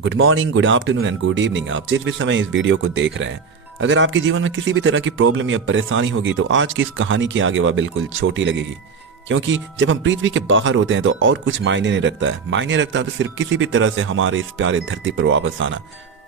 Good morning, good afternoon and good evening. आप जिस भी समय इस वीडियो को देख रहे हैं, अगर आपके जीवन में किसी भी तरह की प्रॉब्लम या परेशानी होगी तो आज की इस कहानी की आगे वह बिल्कुल छोटी लगेगी। क्योंकि जब हम पृथ्वी के बाहर होते हैं तो और कुछ मायने नहीं रखता है। मायने रखता है तो सिर्फ किसी भी तरह से हमारे इस प्यारे धरती पर वापस आना।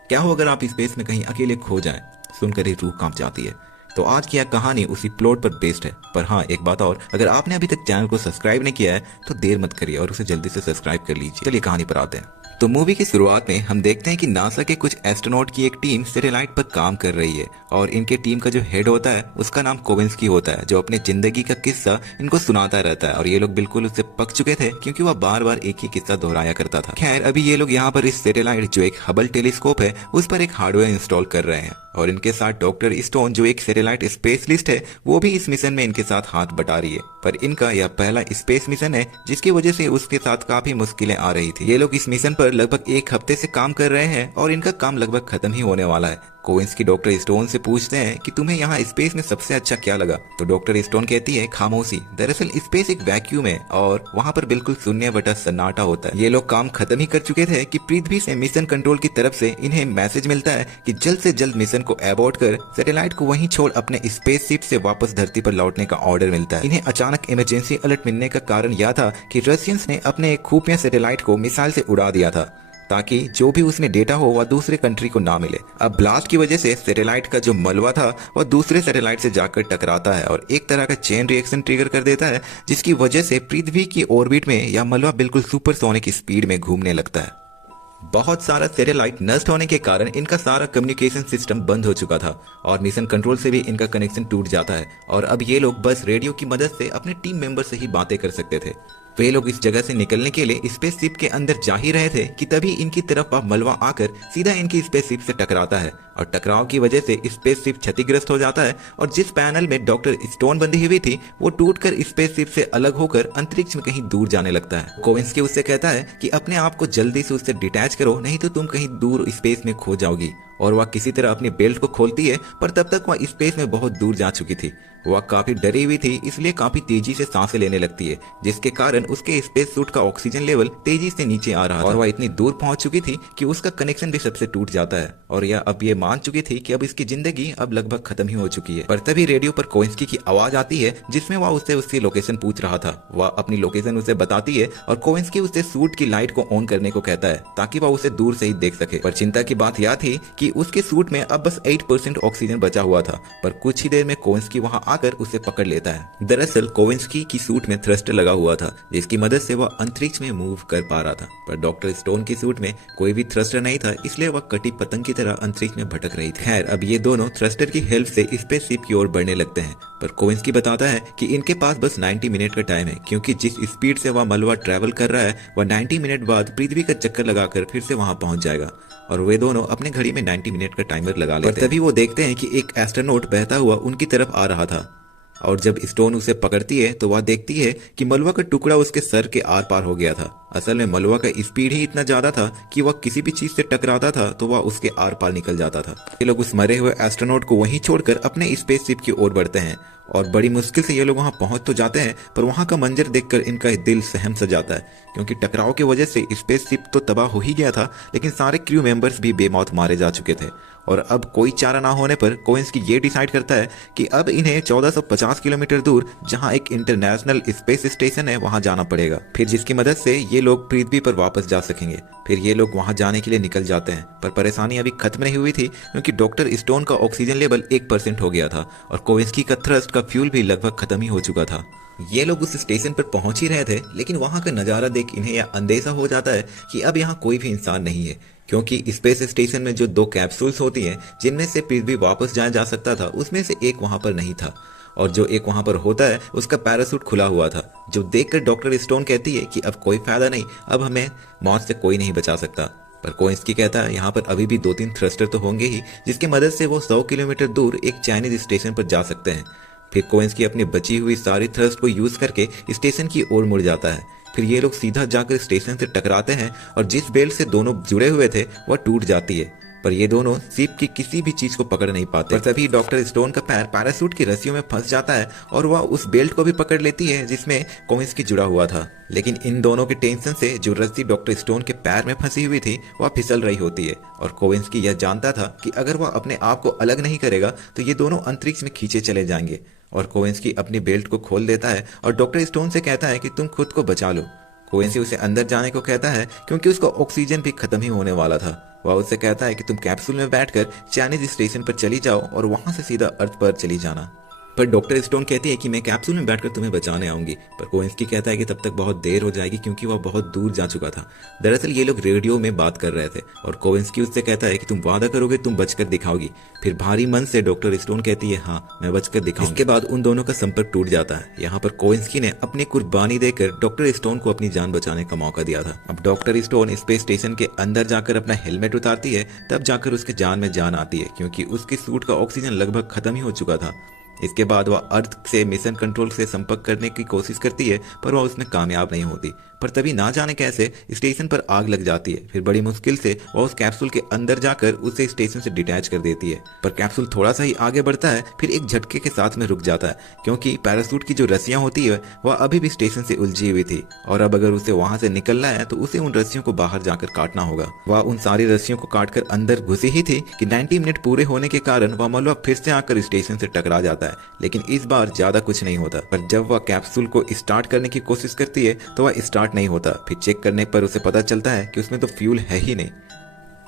क्या हो अगर आप स्पेस में कहीं अकेले खो जाएं? सुनकर ही रूह कांप जाती है। तो आज की यह कहानी उसी प्लॉट पर बेस्ड है। पर हाँ, एक बात और, अगर आपने अभी तक चैनल को सब्सक्राइब नहीं किया है तो देर मत करिए और उसे जल्दी से सब्सक्राइब कर लीजिए। चलिए कहानी पर आते हैं। तो मूवी की शुरुआत में हम देखते हैं कि नासा के कुछ एस्ट्रोनॉट की एक टीम सैटेलाइट पर काम कर रही है और इनके टीम का जो हेड होता है उसका नाम कोविंस्की होता है, जो अपने जिंदगी का किस्सा इनको सुनाता रहता है। और ये लोग बिल्कुल उससे पक चुके थे क्योंकि वह बार बार एक ही किस्सा दोहराया करता था। खैर, अभी ये लोग यहाँ पर इस सैटेलाइट जो एक हबल टेलीस्कोप है उस पर एक हार्डवेयर इंस्टॉल कर रहे हैं और इनके साथ डॉक्टर स्टोन जो एक सैटेलाइट स्पेशलिस्ट है वो भी इस मिशन में इनके साथ हाथ बटा रही है। पर इनका यह पहला स्पेस मिशन है जिसकी वजह से उसके साथ काफी मुश्किलें आ रही थी। ये लोग इस मिशन पर लगभग एक हफ्ते से काम कर रहे हैं और इनका काम लगभग खत्म ही होने वाला है। कोविंस्की डॉक्टर स्टोन से पूछते हैं कि तुम्हें यहाँ स्पेस में सबसे अच्छा क्या लगा? तो डॉक्टर स्टोन कहती है खामोशी। दरअसल स्पेस एक वैक्यूम है और वहाँ पर बिल्कुल शून्य बटा सन्नाटा होता है। ये लोग काम खत्म ही कर चुके थे कि पृथ्वी से मिशन कंट्रोल की तरफ से इन्हें मैसेज मिलता है कि जल्द से जल्द मिशन को एबॉर्ट कर सैटेलाइट को वहीं छोड़ अपने स्पेसशिप से वापस धरती पर लौटने का ऑर्डर मिलता है। इन्हें अचानक इमरजेंसी अलर्ट मिलने का कारण यह था कि रशियंस ने अपने एक खुफिया सैटेलाइट को मिसाइल से उड़ा दिया था ताकि जो भी उसमें डेटा हो वह दूसरे कंट्री को ना मिले। अब ब्लास्ट की वजह से सैटेलाइट का जो मलबा था वह दूसरे सैटेलाइट से जाकर टकराता है और एक तरह का चेन रिएक्शन ट्रिगर कर देता है, जिसकी वजह से पृथ्वी की ऑर्बिट में यह मलबा बिल्कुल सुपरसोनिक स्पीड में घूमने लगता है। बहुत सारा सैटेलाइट नष्ट होने के कारण इनका सारा कम्युनिकेशन सिस्टम बंद हो चुका था और मिशन कंट्रोल से भी इनका कनेक्शन टूट जाता है और अब ये लोग बस रेडियो की मदद से अपने टीम मेंबर से ही बातें कर सकते थे। वे लोग इस जगह से निकलने के लिए स्पेसशिप के अंदर जा ही रहे थे कि तभी इनकी तरफ वह मलबा आकर सीधा इनकी स्पेसशिप से टकराता है और टकराव की वजह से स्पेसशिप क्षतिग्रस्त हो जाता है और जिस पैनल में डॉक्टर स्टोन बंधी हुई थी वो टूटकर स्पेसशिप से अलग होकर अंतरिक्ष में कहीं दूर जाने लगता है। कोविंस्की उससे कहता है कि अपने आप को जल्दी से उससे डिटैच करो, नहीं तो तुम कहीं दूर स्पेस में खो जाओगी। और वह किसी तरह अपनी बेल्ट को खोलती है, पर तब तक वह स्पेस में बहुत दूर जा चुकी थी। वह काफी डरी हुई थी, इसलिए काफी तेजी से सांसें लेने लगती है, जिसके कारण उसके स्पेस सूट का ऑक्सीजन लेवल तेजी से नीचे आ रहा था और वह इतनी दूर पहुंच चुकी थी कि उसका कनेक्शन भी सबसे टूट जाता है और यह अब ये मान चुकी थी कि अब इसकी जिंदगी अब लगभग खत्म ही हो चुकी है। पर तभी रेडियो पर कोविंस्की की आवाज आती है जिसमें वह उससे उसकी लोकेशन पूछ रहा था। वह अपनी लोकेशन उसे बताती है और कोविंस्की उससे सूट की लाइट को ऑन करने को कहता है ताकि वह उसे दूर से ही देख सके। पर चिंता की बात यह थी कि उसके सूट में अब बस 8% ऑक्सीजन बचा हुआ था। पर कुछ ही देर में कोविंस्की वहां आकर उसे पकड़ लेता है। दरअसल कोविंस्की की सूट में थ्रस्टर लगा हुआ था जिसकी मदद से वह अंतरिक्ष में मूव कर पा रहा था, पर डॉक्टर स्टोन की सूट में कोई भी थ्रस्टर नहीं था, इसलिए वह कटी पतंग की तरह अंतरिक्ष में भटक रही थी। खैर, अब ये दोनों थ्रस्टर की हेल्प से स्पेसशिप की ओर बढ़ने लगते हैं, पर कोविंस्की बताता है कि इनके पास बस 90 मिनट का टाइम है क्योंकि जिस स्पीड से वह मलबा ट्रैवल कर रहा है वह 90 मिनट बाद पृथ्वी का चक्कर लगाकर फिर से वहां पहुंच जाएगा। और वे दोनों अपने घड़ी में 90 मिनट का टाइमर लगा लेते हैं। तभी वो देखते हैं कि एक एस्ट्रोनॉट बहता हुआ उनकी तरफ आ रहा था और जब स्टोन उसे पकड़ती है तो वह देखती है कि मलबा का टुकड़ा उसके सर के आर पार हो गया था। असल में मलबा का स्पीड ही इतना ज्यादा था कि वह किसी भी चीज से टकराता था तो वह उसके आर पार निकल जाता था। ये लोग उस मरे हुए एस्ट्रोनॉट को वहीं छोड़कर अपने स्पेसशिप की ओर बढ़ते हैं और बड़ी मुश्किल से ये लोग वहां पहुंच तो जाते हैं, पर वहां का मंजर देखकर इनका दिल सहम सा जाता है क्योंकि टकराव की वजह से स्पेसशिप तो तबाह हो ही गया था, लेकिन सारे क्रू मेंबर्स भी बेमौत मारे जा चुके थे। और अब कोई चारा ना होने पर कोविंस्की ये डिसाइड करता है कि अब इन्हें 1450 किलोमीटर दूर जहां एक इंटरनेशनल स्पेस स्टेशन है वहां जाना पड़ेगा, फिर जिसकी मदद से ये लोग पृथ्वी पर वापस जा सकेंगे। फिर ये लोग वहां जाने के लिए निकल जाते हैं, पर परेशानी अभी खत्म नहीं हुई थी क्योंकि डॉक्टर स्टोन का ऑक्सीजन लेवल 1% हो गया था और कोविंस्की का थ्रस्ट का फ्यूल भी लगभग खत्म ही हो चुका था। ये लोग उस स्टेशन पर पहुंच ही रहे थे, लेकिन वहां का नजारा देख इन्हें यह अंदेशा हो जाता है कि अब यहाँ कोई भी इंसान नहीं है क्योंकि स्पेस स्टेशन में जो 2 कैप्सूल्स होती हैं जिनमें से पृथ्वी वापस जाया जा सकता था उसमें से एक वहां पर नहीं था और जो एक वहां पर होता है उसका पैरासूट खुला हुआ था, जो देखकर डॉक्टर स्टोन कहती है कि अब कोई फायदा नहीं, अब हमें मौत से कोई नहीं बचा सकता। पर कोविंस्की कहता है यहाँ पर अभी भी 2-3 थ्रस्टर तो होंगे ही जिसकी मदद से वो 100 किलोमीटर दूर एक चाइनीज स्टेशन पर जा सकते हैं। फिर कोविंस्की अपनी बची हुई सारी थ्रस्ट को यूज करके स्टेशन की ओर मुड़ जाता है। फिर ये लोग सीधा जाकर स्टेशन से टकराते हैं और जिस बेल्ट से दोनों जुड़े हुए थे वह टूट जाती है पर ये दोनों शिप की किसी भी चीज को पकड़ नहीं पाते। पर तभी डॉक्टर स्टोन का पैर पैराशूट की रस्सियों में फंस जाता है और वह उस बेल्ट को भी पकड़ लेती है जिसमें कोविंस्की जुड़ा हुआ था। लेकिन इन दोनों के टेंशन से जो रस्सी डॉक्टर स्टोन के पैर में फंसी हुई थी वह फिसल रही होती है और कोविंस्की यह जानता था कि अगर वह अपने आप को अलग नहीं करेगा तो ये दोनों अंतरिक्ष में खींचे चले जाएंगे। और कोविंस्की अपनी बेल्ट को खोल देता है और डॉक्टर स्टोन से कहता है कि तुम खुद को बचा लो। कोविंस्की उसे अंदर जाने को कहता है क्योंकि उसका ऑक्सीजन भी खत्म ही होने वाला था। वह उससे कहता है कि तुम कैप्सूल में बैठकर चाइनीज स्टेशन पर चली जाओ और वहां से सीधा अर्थ पर चली जाना। पर डॉक्टर स्टोन कहती है कि मैं कैप्सूल में बैठकर तुम्हें बचाने आऊंगी, पर कोविंस्की कहता है कि तब तक बहुत देर हो जाएगी क्योंकि वह बहुत दूर जा चुका था। दरअसल ये लोग रेडियो में बात कर रहे थे और कोविंस्की उससे कहता है कि तुम वादा करोगे तुम बचकर दिखाओगी। फिर भारी मन से डॉक्टर स्टोन कहती है हाँ मैं बचकर दिखाऊंगी। इसके बाद उन दोनों का संपर्क टूट जाता है। यहाँ पर कोविंस्की ने अपनी कुर्बानी देकर डॉक्टर स्टोन को अपनी जान बचाने का मौका दिया था। अब डॉक्टर स्टोन स्पेस स्टेशन के अंदर जाकर अपना हेलमेट उतारती है, तब जाकर उसके जान में जान आती है क्योंकि उसके सूट का ऑक्सीजन लगभग खत्म ही हो चुका था। इसके बाद वह अर्थ से मिशन कंट्रोल से संपर्क करने की कोशिश करती है पर वह उसमें कामयाब नहीं होती। पर तभी ना जाने कैसे स्टेशन पर आग लग जाती है। फिर बड़ी मुश्किल से वह उस कैप्सूल के अंदर जाकर उसे स्टेशन से डिटैच कर देती है। पर कैप्सूल थोड़ा सा ही आगे बढ़ता है फिर एक झटके के साथ में रुक जाता है क्योंकि पैराशूट की जो रस्सियां होती है वह अभी भी स्टेशन से उलझी हुई थी और अब अगर उसे वहां से निकलना है तो उसे उन रस्सियों को बाहर जाकर काटना होगा। वह उन सारी रस्सियों को काटकर अंदर घुसी ही थी कि 90 मिनट पूरे होने के कारण वह मलबा फिर से आकर स्टेशन से टकरा जाता है। लेकिन इस बार ज्यादा कुछ नहीं होता। पर जब वह कैप्सूल को स्टार्ट करने की कोशिश करती है तो वह स्टार्ट नहीं होता। फिर चेक करने पर उसे पता चलता है कि उसमें तो फ्यूल है ही नहीं।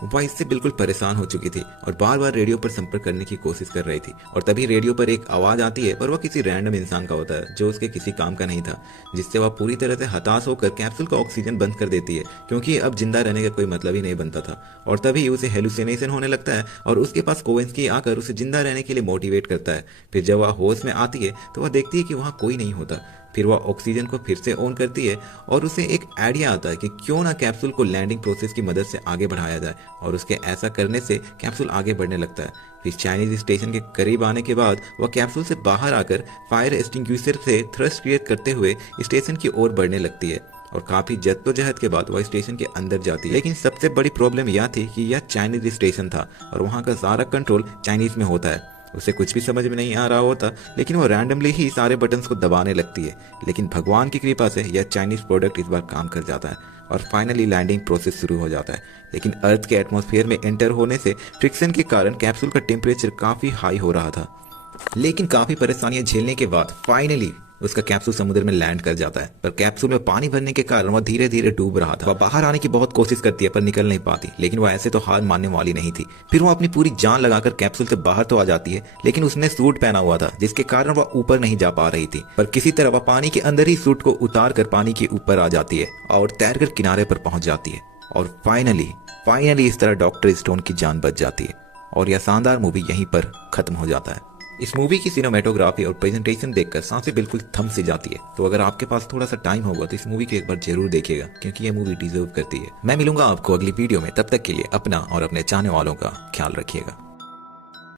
वह इससे बिल्कुल परेशान हो चुकी थी और बार बार रेडियो पर संपर्क करने की कोशिश कर रही थी और तभी रेडियो पर एक आवाज आती है पर वह किसी रैंडम इंसान का होता है जो उसके किसी काम का नहीं था, जिससे वह पूरी तरह से हताश होकर कैप्सूल का ऑक्सीजन बंद कर देती है क्योंकि अब जिंदा रहने का कोई मतलब ही नहीं बनता था। और तभी उसे हेलुसिनेशन होने लगता है और उसके पास कोविंस्की आकर उसे जिंदा रहने के लिए मोटिवेट करता है। फिर जब वह होश में आती है तो वह देखती है कि वहाँ कोई नहीं होता। फिर वह ऑक्सीजन को फिर से ऑन करती है और उसे एक आइडिया आता है कि क्यों ना कैप्सूल को लैंडिंग प्रोसेस की मदद से आगे बढ़ाया जाए और उसके ऐसा करने से कैप्सूल आगे बढ़ने लगता है। फिर चाइनीज स्टेशन के करीब आने के बाद वह कैप्सूल से बाहर आकर फायर एक्सटिंग्विशर से थ्रस्ट क्रिएट करते हुए स्टेशन की ओर बढ़ने लगती है और काफी जद्दोजहद के बाद वह स्टेशन के अंदर जाती है। लेकिन सबसे बड़ी प्रॉब्लम यह थी कि यह चाइनीज स्टेशन था और वहाँ का सारा कंट्रोल चाइनीज में होता है। उसे कुछ भी समझ में नहीं आ रहा होता लेकिन वो रैंडमली ही सारे बटन्स को दबाने लगती है। लेकिन भगवान की कृपा से यह चाइनीज प्रोडक्ट इस बार काम कर जाता है और फाइनली लैंडिंग प्रोसेस शुरू हो जाता है। लेकिन अर्थ के एटमॉस्फेयर में एंटर होने से फ्रिक्शन के कारण कैप्सूल का टेम्परेचर काफी हाई हो रहा था। लेकिन काफी परेशानियां झेलने के बाद फाइनली उसका कैप्सूल समुद्र में लैंड कर जाता है। पर कैप्सूल में पानी भरने के कारण वह धीरे धीरे डूब रहा था। वह बाहर आने की बहुत कोशिश करती है पर निकल नहीं पाती, लेकिन वह ऐसे तो हार मानने वाली नहीं थी। फिर वह अपनी पूरी जान लगाकर कैप्सूल से बाहर तो आ जाती है लेकिन उसने सूट पहना हुआ था जिसके कारण वह ऊपर नहीं जा पा रही थी। पर किसी तरह वह पानी के अंदर ही सूट को उतार कर पानी के ऊपर आ जाती है और तैरकर किनारे पर पहुंच जाती है और फाइनली इस तरह डॉक्टर स्टोन की जान बच जाती है और यह शानदार मूवी यहीं पर खत्म हो जाता है। इस मूवी की सिनेमेटोग्राफी और प्रेजेंटेशन देखकर सांसें बिल्कुल थम सी जाती है। तो अगर आपके पास थोड़ा सा टाइम होगा तो इस मूवी को एक बार जरूर देखिएगा क्योंकि ये मूवी डिजर्व करती है। मैं मिलूंगा आपको अगली वीडियो में, तब तक के लिए अपना और अपने चाहने वालों का ख्याल रखिएगा।